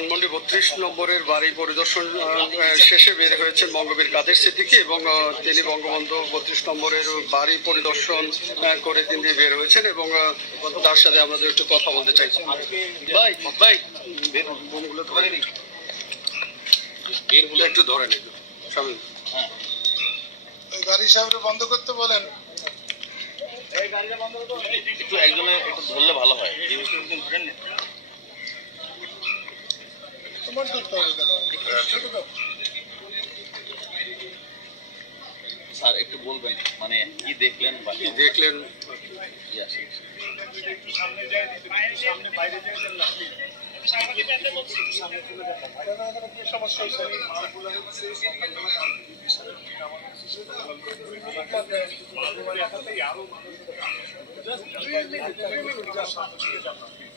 ধানমন্ডি বত্রিশ নম্বরের বাড়ি পরিদর্শন শেষে বের হয়েছেন বঙ্গবীর কাদের সিদ্দিকি এবং তিনি বঙ্গবন্ধু বত্রিশ নম্বরের বাড়ি পরিদর্শন করে তিনি বের হয়েছেন এবং তার সাথে আমাদের একটু কথা বলতে চাইছি। ভাই ভাই বোমগুলো ধরে নিন। একটু ধরে গাড়ি সাহেবরে বন্ধ করতে বলেন। একটু একজনে একটু ধরলে ভালো হয়। তোমার করতে হবে কেন স্যার একটু বলবেন মানে কি দেখলেন বা কি দেখলেন?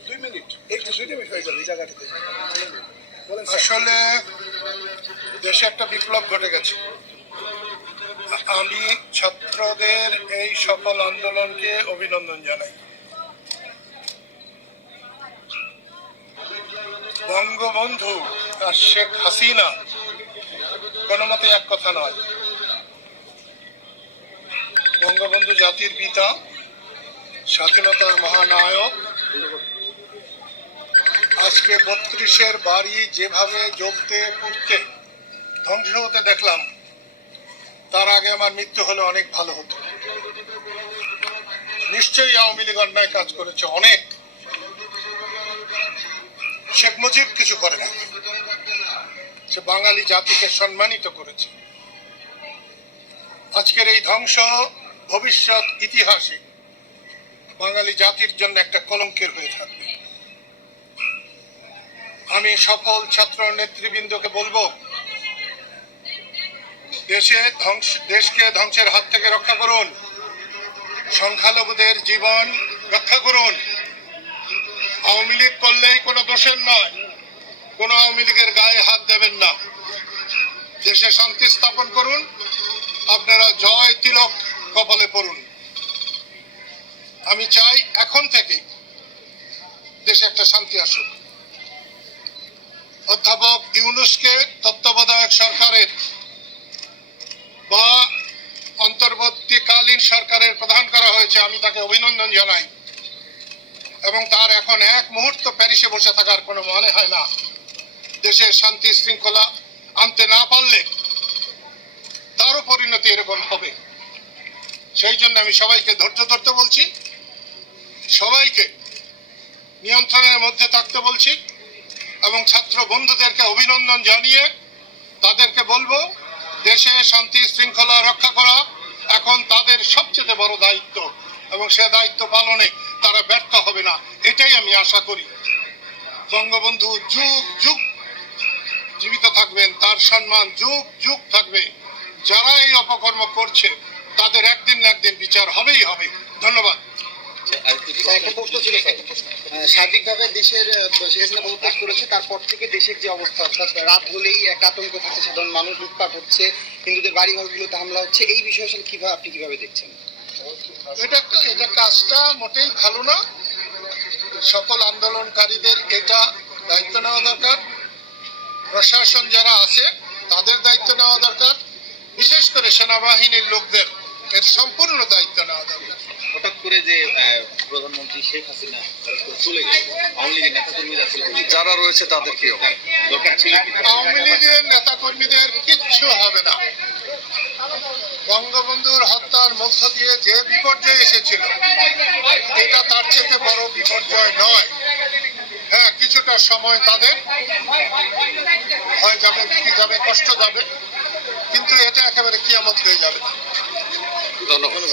দুই মিনিট একটু দুই মিনিট হয়ে যাবে এই জায়গাটাতে আসলে দেশে একটা বিপ্লব ঘটে গেছে। আমি ছাত্রদের এই সফল আন্দোলনকে অভিনন্দন জানাই। বঙ্গবন্ধু আর শেখ হাসিনা কোনো মতে এক কথা নয়। বঙ্গবন্ধু জাতির পিতা, স্বাধীনতার মহানায়ক আজকে বত্রিশের বাড়ি যেভাবে জ্বলতে পুড়তে ধ্বংস হতে দেখলাম, তার আগে আমার মৃত্যু হলে অনেক ভালো হতো। নিশ্চয়ই আওয়ামী লীগ অন্যায় কাজ করেছে, অনেক। শেখ মুজিব কিছু করে না সে বাঙালি জাতিকে সম্মানিত করেছে। আজকের এই ধ্বংস ভবিষ্যৎ ইতিহাসে বাঙালি জাতির জন্য একটা কলঙ্কের হয়ে থাকবে। আমি সফল ছাত্র নেতৃবৃন্দকে বলব, দেশে ধ্বংস, দেশকে ধ্বংসের হাত থেকে রক্ষা করুন, সংখ্যালঘুদের জীবন রক্ষা করুন। আওয়ামী লীগ করলেই কোনো দোষের নয়, কোন আওয়ামী লীগের গায়ে হাত দেবেন না। দেশে শান্তি স্থাপন করুন, আপনারা জয় তিলক কপালে পড়ুন। আমি চাই এখন থেকে দেশে একটা শান্তি আসুক। অধ্যাপক ইউনুসকে তত্ত্বাবধায়ক সরকারের বা অন্তর্বর্তীকালীন সরকারের প্রধান করা হয়েছে, আমি তাকে অভিনন্দন জানাই। এবং তার এখন এক মুহূর্ত প্যারিসে বসে থাকার কোনো মনে হয় না। দেশের শান্তি শৃঙ্খলা আনতে না পারলে তারও পরিণতি এরকম হবে। সেই জন্য আমি সবাইকে ধৈর্য ধরতে বলছি, সবাইকে নিয়ন্ত্রণের মধ্যে থাকতে বলছি। এবং ছাত্র বন্ধুদেরকে অভিনন্দন জানিয়ে তাদেরকে বলব, দেশে শান্তি, শৃঙ্খলা রক্ষা করা এখন তাদের সবচেয়ে বড় দায়িত্ব এবং সে দায়িত্ব পালনে তারা ব্যর্থ হবে না, এটাই আমি আশা করি। বঙ্গবন্ধু যুগ যুগ জীবিত থাকবেন, তার সম্মান যুগ যুগ থাকবে। যারা এই অপকর্ম করছে, তাদের একদিন না একদিন বিচার হবেই হবে। ধন্যবাদ। একটা প্রশ্ন ছিল সার্বিকভাবে দেশের শেখ হাসিনা পদত্যাগ করেছে তারপর থেকে দেশের যে অবস্থা অর্থাৎ রাত হলেই এক আতঙ্ক থাকছে সাধারণ মানুষ লুটপাট হচ্ছে হিন্দুদের বাড়ি ঘরগুলোতে হামলা হচ্ছে এই বিষয়ে আসলে কীভাবে আপনি কীভাবে দেখছেন? এটা এটা কাজটা মোটেই ভালো না। সকল আন্দোলনকারীদের এটা দায়িত্ব নেওয়া দরকার। প্রশাসন যারা আছে তাদের দায়িত্ব নেওয়া দরকার। বিশেষ করে সেনাবাহিনীর লোকদের এর সম্পূর্ণ দায়িত্ব নেওয়া দরকার। হঠাৎ করে যে প্রধানমন্ত্রী শেখ হাসিনা চলে গেল আওয়ামী লীগের নেতা যারা রয়েছে তাদের কি হবে দরকার ছিল আওয়ামী লীগের নেতা কর্মীদের কিচ্ছু হবে না। বঙ্গবন্ধুর হত্যার মধ্য দিয়ে যে বিপর্যয় এসেছিল এটা তার চেয়ে বড় বিপর্যয় নয়। হ্যাঁ কিছুটা সময় তাদের। ভয় যাবে ভীতি যাবে কষ্ট যাবে। কিন্তু এটা একেবারে কিয়ামত হয়ে যাবে। ধন্যবাদ।